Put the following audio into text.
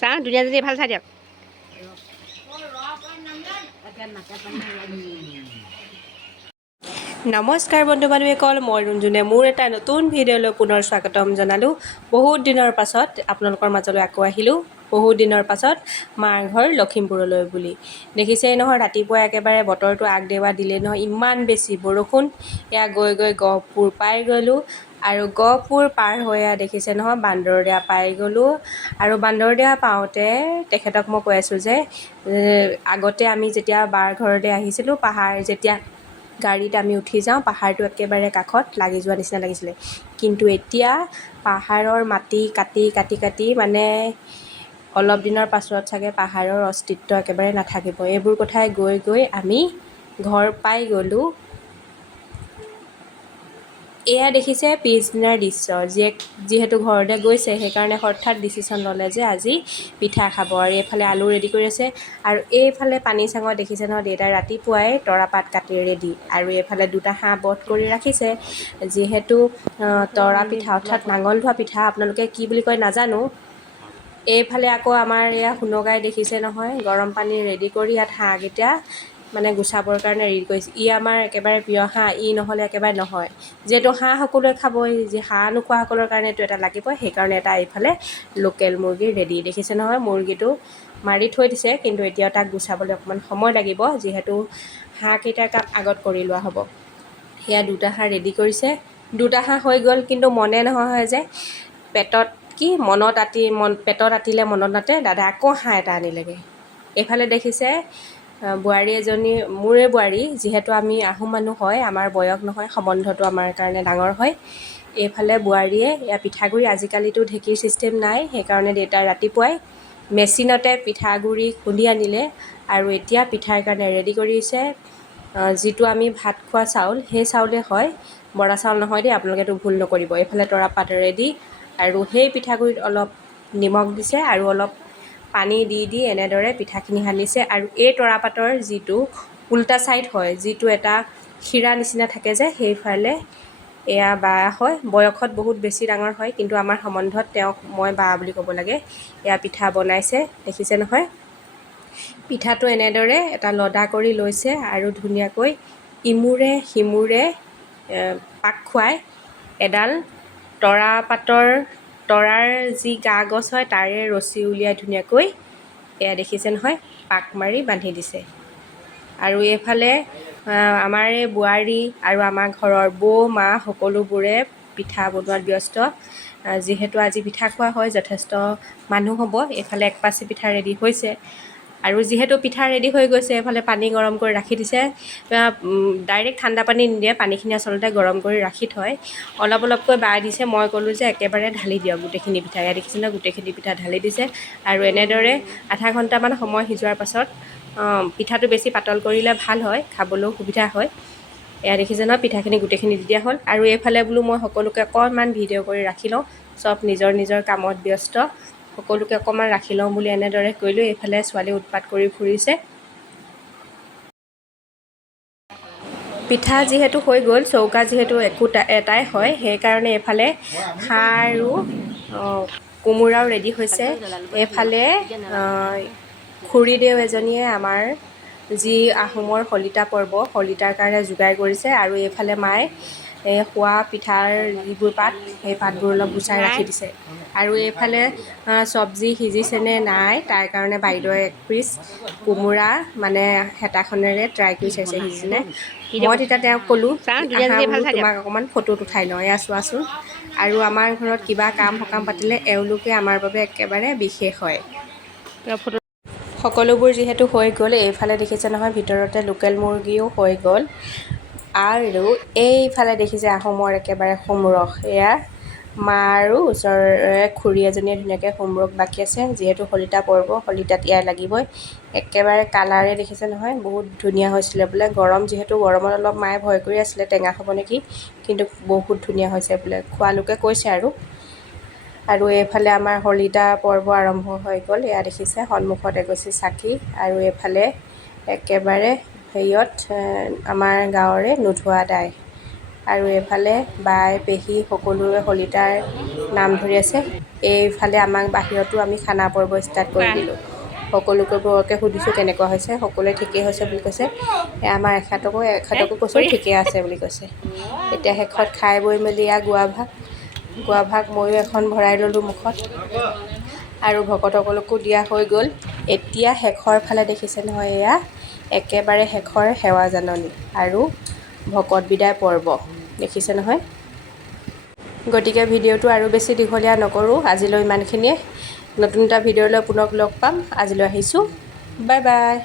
চাওঁ ধুনীয়া যদি ভাল চাই দিয়ক নমস্কাৰ বন্ধু বান্ধৱীসকল মই ৰঞ্জুনে মোৰ এটা নতুন ভিডিঅ'লৈ পুনৰ স্বাগতম জনালোঁ বহুত দিনৰ পাছত আপোনালোকৰ মাজলৈ আকৌ আহিলোঁ বহুত দিনৰ পাছত মাৰ ঘৰ লখিমপুৰলৈ বুলি দেখিছেই নহয় ৰাতিপুৱা একেবাৰে বতৰটো আগদেৱা দিলে নহয় ইমান বেছি বৰষুণ এয়া গৈ গৈ গহপুৰ পাই গ'লোঁ আৰু গহপুৰ পাৰ হৈ দেখিছে নহয় বান্দৰদেৱা পাই গ'লোঁ আৰু বান্দৰদেৱা পাওঁতে তেখেতক মই কৈ আছোঁ যে আগতে আমি যেতিয়া বাৰ ঘৰলৈ আহিছিলোঁ পাহাৰ যেতিয়া গাড়ীত আমি উঠি যাওঁ পাহাৰটো একেবাৰে কাষত লাগি যোৱা নিচিনা লাগিছিলে কিন্তু এতিয়া পাহাৰৰ মাটি কাটি কাটি কাটি মানে অলপ দিনৰ পাছত চাগে পাহাৰৰ অস্তিত্ব একেবাৰে নাথাকিব এইবোৰ কথাই গৈ গৈ আমি ঘৰ পাই গ'লোঁ এয়া দেখিছে পিছদিনাৰ দৃশ্য যিহেতু ঘৰলৈ গৈছে সেইকাৰণে হঠাৎ ডিচিশ্যন ল'লে যে আজি পিঠা খাব আৰু এইফালে আলু ৰেডি কৰি আছে আৰু এইফালে পানী চাঙত দেখিছে নহয় দেউতাই ৰাতিপুৱাই তৰাপাত কাটি ৰেডি আৰু এইফালে দুটা হাঁহ বধ কৰি ৰাখিছে যিহেতু তৰা পিঠা অৰ্থাৎ নাঙল ধোৱা পিঠা আপোনালোকে কি বুলি কয় নাজানো এইফালে আকৌ আমাৰ এয়া সোণগাই দেখিছে নহয় গৰম পানী ৰেডি কৰি ইয়াত হাঁহকেইটা মানে গুচাবৰ কাৰণে ৰেডি কৰিছে ই আমাৰ একেবাৰে প্ৰিয় হাঁহ ই নহ'লে একেবাৰে নহয় যিহেতু হাঁহ সকলোৱে খাবই যি হাঁহ নোখোৱাসকলৰ কাৰণেতো এটা লাগিবই সেইকাৰণে এটা এইফালে লোকেল মুৰ্গী ৰেডি দেখিছে নহয় মুৰ্গীটো মাৰি থৈ দিছে কিন্তু এতিয়া তাক গুচাবলৈ অকণমান সময় লাগিব যিহেতু হাঁহকেইটাৰ কাম আগত কৰি লোৱা হ'ব সেয়া দুটা হাঁহ ৰেডি কৰিছে দুটা হাঁহ হৈ গ'ল কিন্তু মনে নহয় যে পেটত পেটত আতিলে মনত নাতে দাদা আকৌ হাঁহ এটা আনিলেগৈ এইফালে দেখিছে বোৱাৰী এজনী মোৰে বোৱাৰী যিহেতু আমি আহোম মানুহ হয় আমাৰ বয়স নহয় সম্বন্ধটো আমাৰ কাৰণে ডাঙৰ হয় এইফালে বোৱাৰীয়ে এয়া পিঠাগুড়ি আজিকালিতো ঢেঁকীৰ ছিষ্টেম নাই সেইকাৰণে দেউতাই ৰাতিপুৱাই মেচিনতে পিঠাগুড়ি খুন্দি আনিলে আৰু এতিয়া পিঠাৰ কাৰণে ৰেডি কৰিছে যিটো আমি ভাত খোৱা চাউল সেই চাউলে হয় বৰা চাউল নহয় দেই আপোনালোকেতো ভুল নকৰিব এইফালে তৰাপাত ৰেডি আৰু সেই পিঠাগুড়িত অলপ নিমখ দিছে আৰু অলপ পানী দি এনেদৰে পিঠাখিনি সানিছে আৰু এই তৰাপাতৰ যিটো উল্টা ছাইড হয় যিটো এটা শিৰা নিচিনা থাকে যে সেইফালে এয়া বা হয় বয়সত বহুত বেছি ডাঙৰ হয় কিন্তু আমাৰ সম্বন্ধত তেওঁক মই বা বুলি ক'ব লাগে এয়া পিঠা বনাইছে দেখিছে নহয় পিঠাটো এনেদৰে এটা লদা কৰি লৈছে আৰু ধুনীয়াকৈ ইমূৰে সিমূৰে পাক খুৱাই এডাল তৰাৰ যি গা গছ হয় তাৰে ৰছী উলিয়াই ধুনীয়াকৈ এয়া দেখিছে নহয় পাক মাৰি বান্ধি দিছে আৰু এইফালে আমাৰ এই বোৱাৰী আৰু আমাৰ ঘৰৰ বৌ মা সকলোবোৰে পিঠা বনোৱাত ব্যস্ত যিহেতু আজি পিঠা খোৱা হয় যথেষ্ট মানুহ হ'ব এইফালে একপাচি পিঠা ৰেডি হৈছে আৰু যিহেতু পিঠা ৰেডি হৈ গৈছে এইফালে পানী গৰম কৰি ৰাখি দিছে ডাইৰেক্ট ঠাণ্ডা পানী নিদিয়ে পানীখিনি আচলতে গৰম কৰি ৰাখি থয় অলপ অলপকৈ বাই দিছে মই ক'লোঁ যে একেবাৰে ঢালি দিয়ক গোটেইখিনি পিঠা ইয়াত দেখিছে ন গোটেইখিনি পিঠা ঢালি দিছে আৰু এনেদৰে আধা ঘণ্টামান সময় সিজোৱাৰ পাছত পিঠাটো বেছি পাতল কৰিলে ভাল হয় খাবলৈও সুবিধা হয় এয়া দেখিছে ন পিঠাখিনি গোটেইখিনি দি দিয়া হ'ল আৰু এইফালে বোলো মই সকলোকে অকণমান ভিডিঅ' কৰি ৰাখি লওঁ চব নিজৰ নিজৰ কামত ব্যস্ত সকলোকে অকণমান ৰাখি লওঁ বুলি এনেদৰে কৰিলোঁ এইফালে ছোৱালী উৎপাত কৰি ফুৰিছে পিঠা যিহেতু হৈ গ'ল চৌকা যিহেতু এটাই হয় সেইকাৰণে এইফালে হাঁহ আৰু কোমোৰাও ৰেডি হৈছে এইফালে খুৰীদেউ এজনীয়ে আমাৰ যি আহোমৰ শলিতা পৰ্ব শলিতাৰ কাৰণে যোগাৰ কৰিছে আৰু এইফালে মায়ে খোৱা পিঠাৰ যিবোৰ পাত সেই পাতবোৰ অলপ গুচাই ৰাখি দিছে আৰু এইফালে চব্জি সিজিছেনে নাই তাৰ কাৰণে বাইদেৱে এক পিচ কোমোৰা মানে হেতাখনেৰে ট্ৰাই কৰি চাইছে সিজিনে মই তেতিয়া তেওঁক ক'লোঁ তোমাক অকণমান ফটোত উঠাই লওঁ এয়া চোৱাচোন আৰু আমাৰ ঘৰত কিবা কাম সকাম পাতিলে এওঁলোকে আমাৰ বাবে একেবাৰে বিশেষ হয় সকলোবোৰ যিহেতু হৈ গ'ল এইফালে দেখিছে নহয় ভিতৰতে লোকেল মুৰ্গীও হৈ গ'ল আৰু এইফালে দেখিছে আহোমৰ একেবাৰে সোমৰস এয়া মা আৰু ওচৰৰে খুৰী এজনীয়ে ধুনীয়াকৈ হোমৱৰ্ক বাকী আছে যিহেতু শলিতা পৰ্ব শলিতাত ইয়াৰ লাগিবই একেবাৰে কালাৰে দেখিছে নহয় বহুত ধুনীয়া হৈছিলে বোলে গৰম যিহেতু গৰমত অলপ মায়ে ভয় কৰি আছিলে টেঙা হ'ব নেকি কিন্তু বহুত ধুনীয়া হৈছে বোলে খোৱা লোকে কৈছে আৰু এইফালে আমাৰ শলিতা পৰ্ব আৰম্ভ হৈ গ'ল এয়া দেখিছে সন্মুখত এগছি চাকি আৰু এইফালে একেবাৰে হেৰিয়ত আমাৰ গাঁৱৰে নোধোৱা দাই আৰু এইফালে বাই পেহী সকলোৰে শলিতাৰ নাম ধৰি আছে। এইফালে আমাক বাহিৰতো আমি খানা পৰ্ব ষ্টাৰ্ট কৰি দিলোঁ। সকলোকে সুধিছোঁ কেনেকুৱা হৈছে, সকলোৱে ঠিকেই হৈছে বুলি কৈছে। আমাৰ এখেতকো কৈছোঁ ঠিকেই আছে বুলি কৈছে। এতিয়া শেষত খাই বৈ মেলি গোৱা ভাগ ময়ো এখন ভৰাই ল'লোঁ মুখত আৰু ভকতসকলকো দিয়া হৈ গ'ল। এতিয়া শেষৰ ফালে দেখিছে নহয়, এয়া একেবাৰে শেষৰ সেৱা জাননী আৰু ভকত বিদায় পৰ্ব দেখিছে নহয়। গতিকে ভিডিঅ'টো আৰু বেছি দীঘলীয়া নকৰোঁ, আজিলৈ ইমানখিনিয়ে। নতুন এটা ভিডিঅ'লৈ পুনৰ লগ পাম। আজিলৈ আহিছোঁ, বাই বাই।